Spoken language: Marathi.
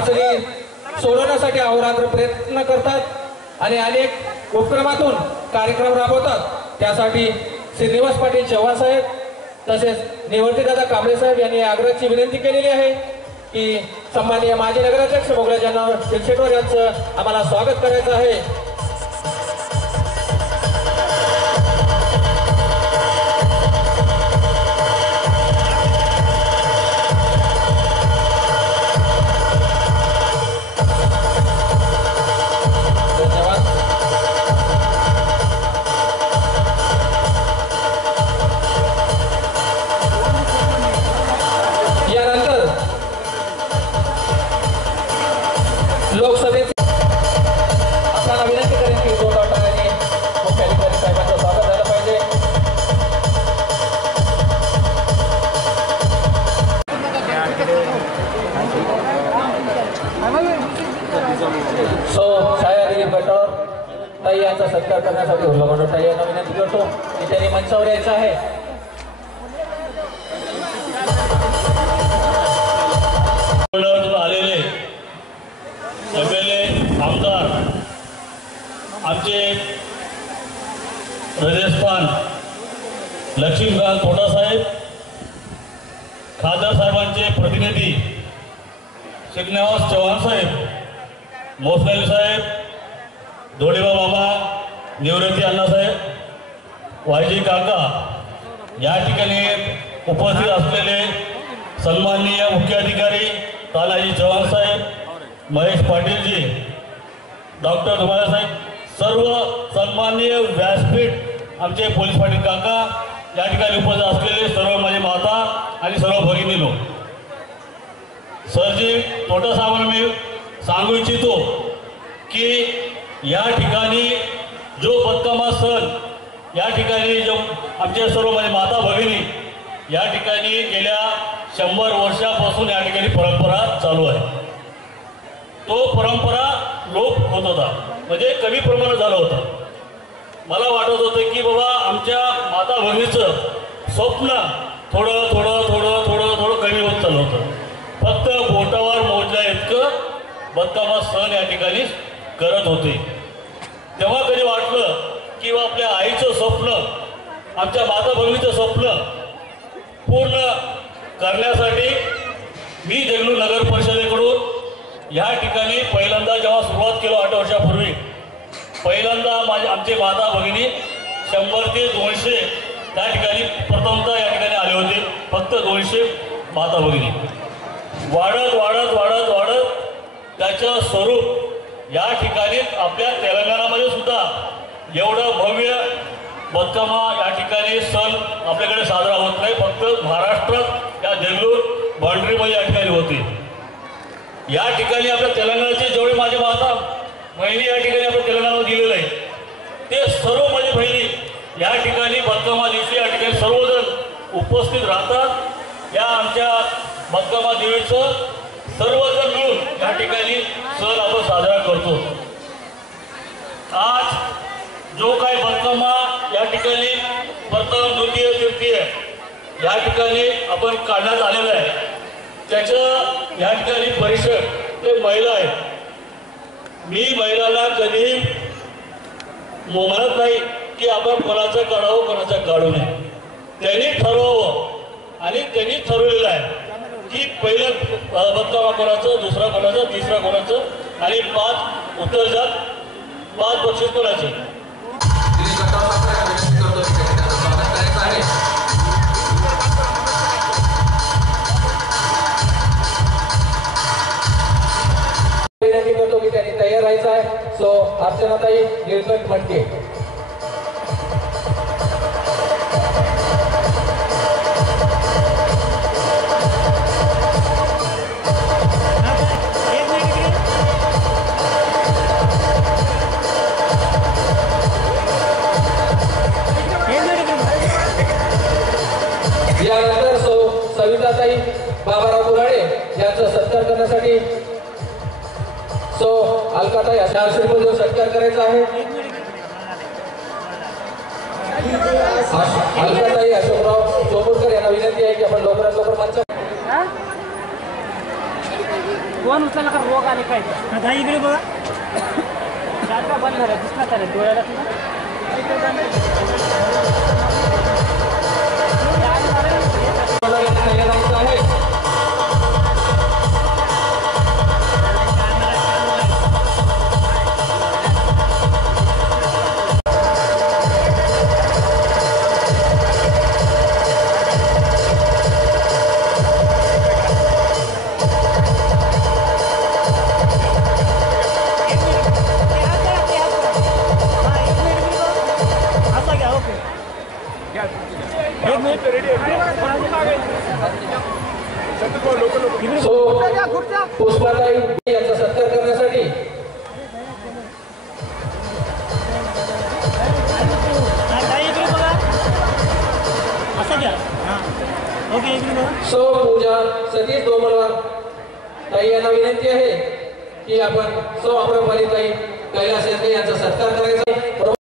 अडचणी सोडवण्यासाठी अहोरात्र प्रयत्न करतात आणि अनेक उपक्रमातून कार्यक्रम राबवतात। त्यासाठी श्रीनिवास पाटील चव्हाण साहेब तसेच निवर्तीदादा कांबळे साहेब यांनी आग्रहाची विनंती केलेली आहे की सन्माननीय माजी नगराध्यक्ष मोगलाजी शिरशेटवार यांचं आम्हाला स्वागत करायचं आहे। लोकसभेचे आपल्याला विनंती करेन की जोरदार टाळ्यांनी मुख्याधिकारी साहेबांचं स्वागत झालं पाहिजे। छायादेवी गटावर ताई यांचा सत्कार करण्यासाठी हुल्ला मंडळ ताई यांना विनंती करतो की त्यांनी मंचावर यायचं आहे। आमदार आमचे हृदयस्थान लक्ष्मीकांत थोटा साहेब, खासदार साहेबांचे प्रतिनिधी श्रीनिवास चव्हाण साहेब, मोसनाली साहेब, धोडेबा बाबा, निवृत्ती अण्णासाहेब, वायजी काका, या ठिकाणी उपस्थित असलेले सन्माननीय मुख्याधिकारी तानाजी चव्हाण साहेब, महेश पाटीलजी, डॉक्टर धुमाळे साहेब, सर्व सन्माननीय व्यासपीठ आमचे पोलीस पाटील काका, या ठिकाणी उपस्थित असलेले सर्व माझे माता आणि सर्व भगिनीनो, सरजी तोटा साहेबांना मी सांगू इच्छितो की या ठिकाणी जो बदकामा सण या ठिकाणी जो आमचे सर्व माझे माता भगिनी या ठिकाणी गेल्या 100 वर्षापासून या ठिकाणी परंपरा चालू आहे। तो परंपरा लोप होत होता, म्हणजे कमी प्रमाणात झाला होता। मला वाटत होतं की बाबा आमच्या माता भगिनीचं स्वप्न थोडं थोडं थोडं थोडं थोडं कमी होत चाललं होतं। फक्त बोटावर मोजल्या इतकं बदकामा सण या ठिकाणी करत होते। तेव्हा कधी वाटलं की आपल्या आईचं स्वप्न, आमच्या माता भगिनीचं स्वप्न पूर्ण करण्यासाठी मी देगलूर नगर परिषदेकडून या ठिकाणी पहिल्यांदा जेव्हा सुरुवात केलो 8 वर्षापूर्वी, पहिल्यांदा आमचे माता भगिनी 100 ते 200 त्या ठिकाणी प्रथमतः या ठिकाणी आले होते। फक्त 200 माता भगिनी वाढत वाढत वाढत वाढत त्याचं स्वरूप या ठिकाणी आपल्या तेलंगणामध्ये सुद्धा एवढं भव्य बदकामा या ठिकाणी सण आपल्याकडे साजरा होत नाही। फक्त महाराष्ट्रात या देगलूर बाउंड्रीमध्ये या ठिकाणी होते। या ठिकाणी आपल्या तेलंगणाचे जेवढे माझे माता बहिणी या ठिकाणी आपल्या तेलंगणामध्ये दिलेले आहे, ते सर्व माझे बहिणी या ठिकाणी बदकामा दिवशी या ठिकाणी सर्वजण उपस्थित राहतात। या आमच्या बदकामा देवीचं सर्वजण मिळून या ठिकाणी सण आपण साजरा करतो। आज जो काही बदकामा या ठिकाणी प्रथम, द्वितीय, तृतीय या ठिकाणी आपण काढण्यात आलेलं आहे, त्याचं या ठिकाणी परिषद ते महिला आहेत। मी महिलांना कधी म्हणत नाही की आपण कोणाचं काढावं कोणाचं काढू नये, त्यांनी ठरवावं आणि त्यांनी ठरवलेलं आहे की पहिलं बदकामा कोणाचं, दुसरा कोणाचं, तिसरा कोणाचं आणि 5 उत्तरजात 5 बक्षीस कोणाचे। विनंती करतो की त्यांनी तयार राहायचं आहे। सो अर्चनाताई निळकंठ म्हणते यानंतर सविताताई बाबाराव बुराडे यांचा सत्कार करण्यासाठी अलकाताई अशा आशीर्वाद सत्कार करायचा आहे। अलकाताई अशोकराव चोपडकर यांना विनंती आहे की आपण लवकरात लवकर मंच फोन उचलला का रोग आले काय आता इकडे बघा सारखा बंद झाला दिसला त्याला डोळ्याला पुष्पाताई यांचा सत्कार करण्यासाठी पूजा सतीश डोंबरवार ताई यांना विनंती आहे की आपण आम्रपाली ताई कैलास यांचा सत्कार करायचा.